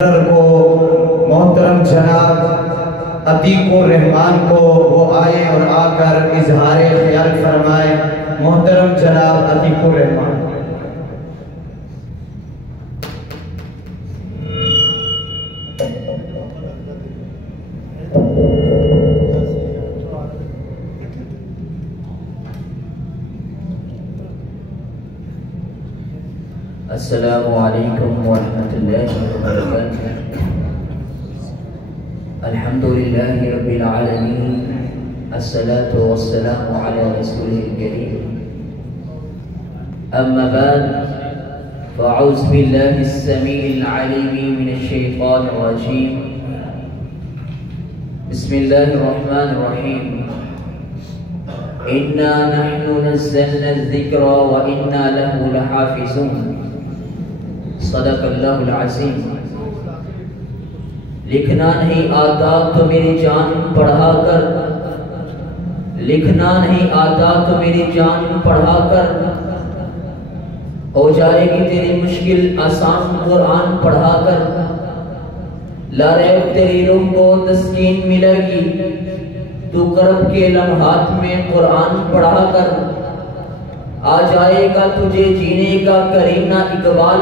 کو محترم جناب عتیق الرحمان کو وہ آئے اور آ کر اظہار خیال فرمائے۔ محترم جناب عتیق الرحمان۔ السلام علیکم ورحمۃ اللہ وبرکاتہ۔ الحمدللہ رب العالمین، الصلاة والسلام علی رسول الکریم، اما بعد فاعوذ باللہ السمیع العلیم من الشیطان الرجیم، بسم اللہ الرحمن الرحیم، انا نحن نزلنا الذکر وانا له لحافظون، صدق اللہ العظیم۔ لکھنا نہیں آتا تو میری جان پڑھا کر، لکھنا نہیں آتا تو میری جان پڑھا کر، ہو جائے گی تیری مشکل آسان قرآن پڑھا کر، لا ریب تیری روح کو تسکین ملے گی، تو کرب کے لمحات میں قرآن پڑھا کر، آ جائے گا تجھے جینے کا کرینہ اقبال،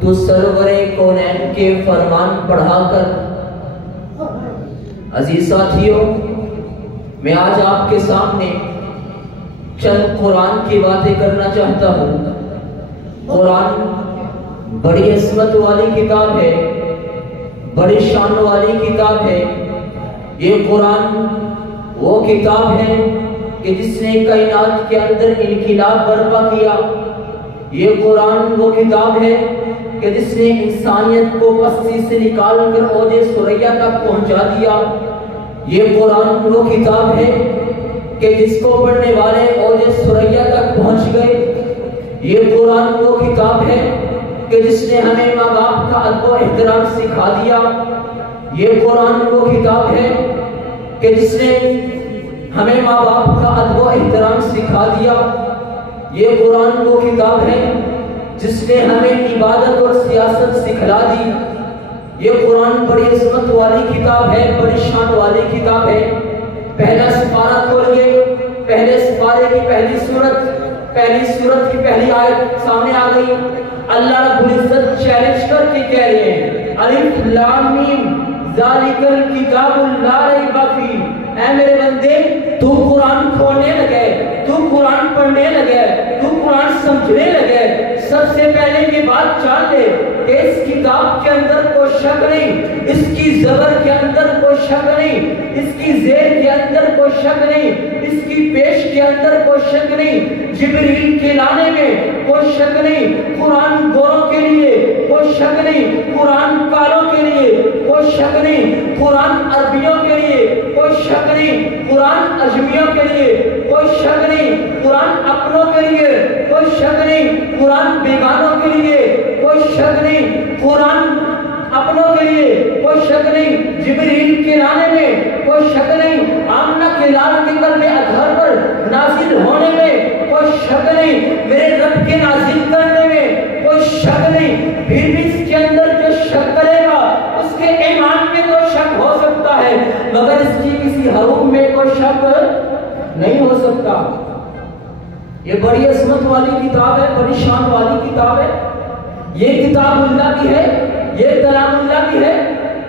تو سرور کونین کے فرمان پڑھا کر۔ عزیز ساتھیوں، میں آج آپ کے سامنے چند قرآن کی باتیں کرنا چاہتا ہوں۔ قرآن بڑی عظمت والی کتاب ہے، بڑی شان والی کتاب ہے۔ یہ قرآن وہ کتاب ہے کہ جس نے کائنات کے اندر انقلاب برپا کیا۔ یہ قرآن وہ کتاب ہے کہ جس نے انسانیت کو پستی سے نکال کر اوج ثریا تک پہنچا دیا۔ یہ قرآن وہ کتاب ہے کہ جس کو پڑھنے والے اوج ثریا تک پہنچ گئے۔ یہ قرآن وہ کتاب ہے کہ جس نے ہمیں ماں باپ کا ادب و احترام سکھا دیا۔ یہ قرآن وہ کتاب ہے کہ جس نے ہمیں ماں باپ کا ادب و احترام سکھا دیا۔ یہ قرآن وہ کتاب ہے جس نے ہمیں عبادت اور سیاست سکھلا دی۔ یہ قرآن بڑی عظمت والی کتاب ہے، بڑی شان والی کتاب ہے۔ پہلا سپارہ کھولیے، پہلے سپارے کی پہلی سورت کی پہلی آیت سامنے آ گئی۔ اللہ رب العزت چیلنج کر کے کہہ رہے ہیں، الف لام میم ذالک الکتاب لا ریب فیہ۔ اے میرے بندے، تو قرآن کھولنے لگے، تو قرآن پڑھنے لگے، تو قرآن سمجھنے لگے، سب سے پہلے یہ بات جان لے کہ اس کتاب کے اندر کوئی شک نہیں، اس کی زبر کے اندر کوئی شک نہیں، اس کی زیر کے اندر کوئی شک نہیں، اس کی پیش کے اندر کوئی شک نہیں، جبریل کے لانے میں کوئی شک نہیں، قرآن گوروں کے لیے کوئی شک نہیں، قرآن کالوں کے لیے کوئی شک نہیں، قرآن عربیوں کے لیے کوئی شک نہیں، قرآن اجمیوں کے لیے کوئی شک نہیں، قرآن اپنوں کے لیے کوئی شک نہیں، قرآن بیگانوں کے لیے کوئی شک نہیں، قرآن اپنوں کے لیے کوئی شک نہیں، جبریل کے لانے میں کوئی شک نہیں، آمنہ کے لال کے قلب اطہر پر نازل ہونے میں کوئی شک نہیں، میرے رب کے نازل کرنے میں کوئی شک نہیں۔ پھر بھی اس کے اندر جو شک کرے گا اس کے ایمان میں تو شک ہو سکتا ہے، مگر اس کی کسی حروف میں کوئی شک نہیں ہو سکتا۔ یہ بڑی عظمت والی کتاب ہے، بڑی شان والی کتاب ہے۔ یہ کتاب اللہ کی ہے، یہ کلام اللہ کی ہے۔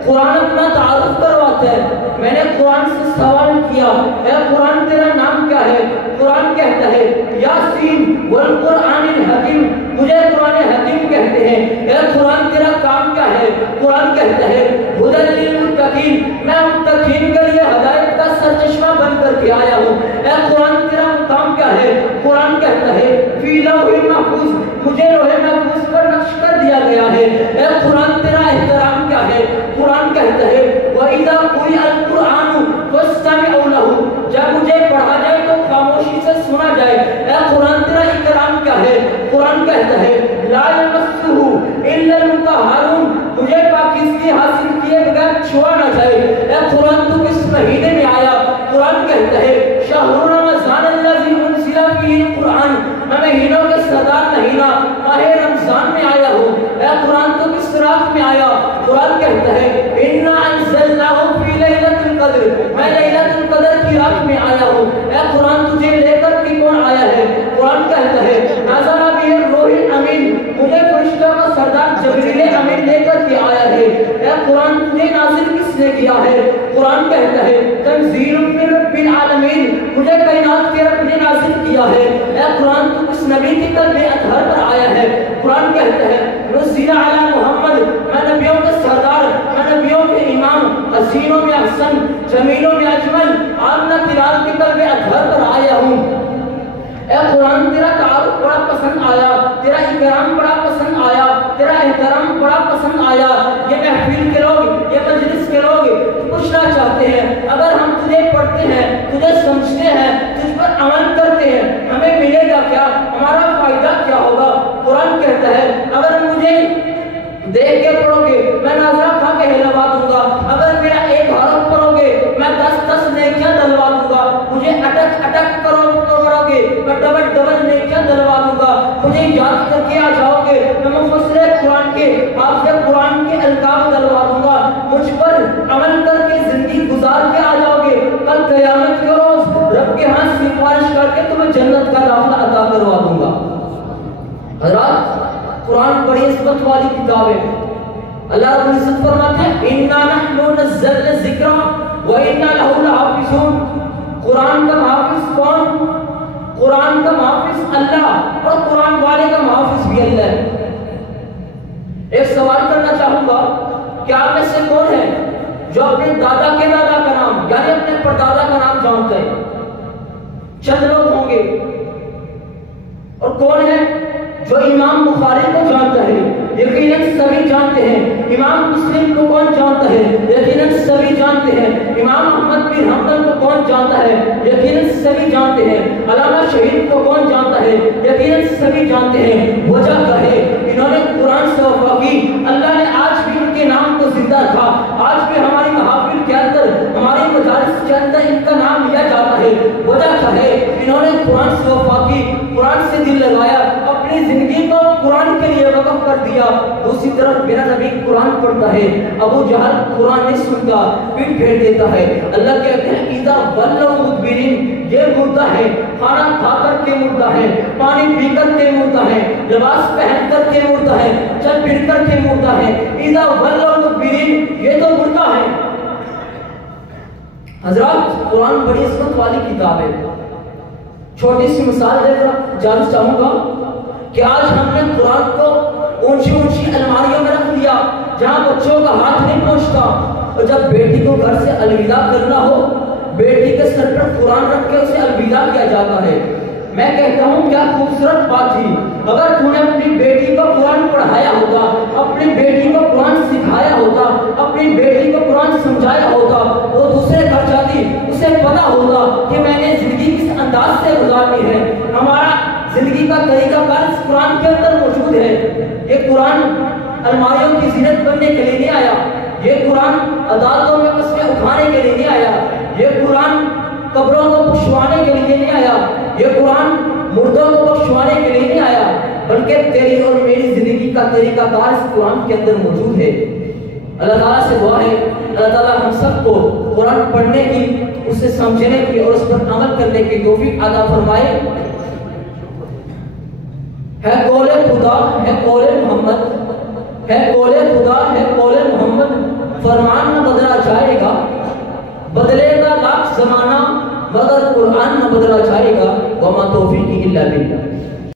قرآن اپنا تعارف کرواتا ہے۔ میں نے قرآن سے سوال کیا، اے قرآن تیرا نام کیا ہے؟ قرآن کہتا ہے یاسین والقرآن الحکیم، مجھے قرآن حکیم کہتے ہیں۔ اے قرآن تیرا کام کیا ہے؟ قرآن کہتا ہے ھدی للمتقین، میں متقین کے لیے ہدایت کا سرچشمہ بن کر کے آیا ہوں۔ اے قرآن تیرا مقام کیا ہے؟ قرآن کہتا ہے فی لوح محفوظ، مجھے لوح محفوظ پر نقش کر دیا گیا ہے۔ اے قرآن تیرا احترام کیا ہے؟ قرآن کہتا ہے وَإِذَا قُرِئَ الْقُرْآنُ فَاسْتَمِعُوا لَهُ، جب مجھے پڑھا جائے تو خاموشی سے سنا جائے۔ اے قرآن تیرا اکرام کیا ہے؟ قرآن کہتا ہے لَا يَمَسُّهُ إِلَّا الْمُطَهَّرُونَ، مجھے پاکیزگی حاصل کیے بغیر چھوا نہ جائے۔ اے قرآن تو کس مہینے میں آیا؟ قرآن کہتا ہے شہر رمضان الذی انزل فیہ القرآن، میں مہینوں کے سردار مہینہ ماہ رمضان میں آیا ہوں۔ اے قرآن تو کس طرح رات میں آیا. قرآن کہتا ہے اِنَّا أَنزَلْنَاهُ فِي لَيْلَةِ الْقَدْرِ, میں لیلۃ القدر کی رات میں آیا ہوں. اے قرآن تجھے لے کر کے کون آیا ہے؟ قرآن کہتا ہے نازل بِهِ الرُّوحُ الْأَمِينُ, مجھے فرشتوں کا سردار جبریل امین لے کر کے آیا ہے. اے قرآن تجھے نازل کس نے کیا ہے؟ قرآن کہتا ہے تنزیل من رب العالمین, مجھے کائنات کے رب نے نازل کیا ہے. اے قرآن تو کس نبی کی قلب اطہر پر آیا ہے؟ قرآن کہتا ہے نزل علی محمد, میں نبیوں کے سردار, میں نبیوں کے امام, حسینوں میں احسن, جمیلوں میں اجمل, آمنہ تلال کے قلب اطہر پر آیا ہوں. اے قرآن تیرا تعارف بڑا پسند آیا, تیرا اکرام بڑا پسند آیا, تیرا احترام بڑا پسند آیا. یہ محفل کے لوگ, یہ مجلس کے لوگ پوچھنا چاہتے ہیں اگر ہم تجھے پڑھتے ہیں, تجھے سمجھتے ہیں, تجھ پر عمل کرتے ہیں, ہمیں ملے گا کیا, ہمارا فائدہ کیا ہوگا؟ قرآن کہتا ہے اگر مجھے دیکھ کے پڑھو گے میں ناظرہ کھا کے ہلوا دوں گا, اگر میرا ایک حرف پڑھو گے میں 10 نیکیاں دلوا دوں گا, مجھے اٹک اٹک کرو گے میں ڈبل نیکیاں دلوا دوں گا, مجھے یاد کر کے آ جاؤ گے میں مفسر قرآن کے, حافظ قرآن کے القاب دلوا دوں گا, مجھ پر عمل کر کے زندگی گزار کے آ جاؤ گے, کل قیامت کے روز رب کے ہاں سفارش کر کے تمہیں جنت کا داخلہ عطا کروا دوں گا. حضرات قرآن بڑی عظمت والی کتاب ہے. اللہ رب العزت فرماتے ہیں اِنَّا نَحْنُ نَزَّلْنَا الذِّكْرَ وَإِنَّا لَهُ لَحَافِظُونَ. قرآن کا محافظ کون؟ قرآن کا محافظ اللہ, اور قرآن والے کا محافظ بھی اللہ ہے. ایک سوال کرنا چاہوں گا کہ آپ میں سے کون ہے جو اپنے دادا کے دادا کا نام یعنی اپنے پردادا کا نام جانتا ہے؟ چند لوگ ہوں گے. اور کون ہے جو امام بخاری کو جانتا ہے؟ یقیناً سبھی جانتے ہیں. امام مسلم کو کون جانتا ہے؟ یقیناً سبھی جانتے ہیں. امام احمد بن حنبل کو کون جانتا ہے؟ یقیناً سبھی جانتے ہیں. علامہ شہید کو کون جانتا ہے؟ یقیناً سبھی جانتے ہیں. وجہ کیا ہے؟ انہوں نے قرآن سے وفا کی, اللہ نے آج بھی ان کے نام کو زندہ رکھا. آج بھی ہماری محافل کے اندر, ہماری مجالس کے اندر ان کا نام لیا جاتا ہے. وجہ کیا ہے؟ انہوں نے قرآن سے وفا کی, قرآن سے دل لگایا, اپنی زندگی کو قرآن کے لیے وقف کر دیا. دوسری طرف میرا نبی قرآن پڑھتا ہے, ابو جہل قرآن نہیں سنتا, پیٹ پھیر دیتا ہے. اللہ کہتے ہیں اذا ولوا مدبرین, یہ مردہ ہے, کھانا کھا کر کے مردہ ہے, پانی پی کر کے مردہ ہے, لباس پہن کر کے مردہ ہے, چل پھر کر کے مردہ ہے. اذا ولوا مدبرین, یہ تو مردہ ہے. حضرات قرآن بڑی عظمت والی کتاب ہے. چھوٹی سی مثال دے کر جاننا چاہوں گا کہ آج ہم نے قرآن کو اونچی اونچی الماریوں میں رکھ دیا جہاں بچوں کا ہاتھ نہیں پہنچتا, اور جب بیٹی کو گھر سے الوداع کرنا ہو بیٹی کے سر پر قرآن رکھ کے اسے الوداع کیا جاتا ہے. میں کہتا ہوں کیا خوبصورت بات تھی اگر تم نے اپنی بیٹی کو قرآن پڑھایا ہوتا, اپنی بیٹی کو قرآن سکھایا ہوتا, اپنی بیٹی کو قرآن سمجھایا ہوتا, وہ دوسرے گھر جاتی, اسے پتا ہوتا کہ میں نے زندگی کس انداز سے گزارنی ہے. ہمارا زندگی کا طریقہ کار اس قرآن کے اندر موجود ہے. یہ قرآن الماریوں کی زینت بننے کے لیے نہیں آیا, یہ قرآن عدالتوں میں قسمیں اٹھانے کے لیے نہیں آیا, یہ قرآن قبروں کو بخشوانے کے لیے نہیں آیا, یہ قرآن مردوں کو بخشوانے کے لیے نہیں آیا, بلکہ تیری اور میری زندگی کا طریقہ کار اس قرآن کے اندر موجود ہے. اللہ تعالیٰ سے دعا ہے اللہ تعالیٰ ہم سب کو قرآن پڑھنے کی, اسے سمجھنے کی اور اس پر عمل کرنے کی توفیق عطا فرمائے. ہے قول خدا ہے قول محمد, ہے قول خدا ہے قول محمد, فرمان نہ بدلا جائے گا, بدلے گا لاکھ زمانہ مگر قرآن نہ بدلا جائے گا. وما توفیقی الا باللہ.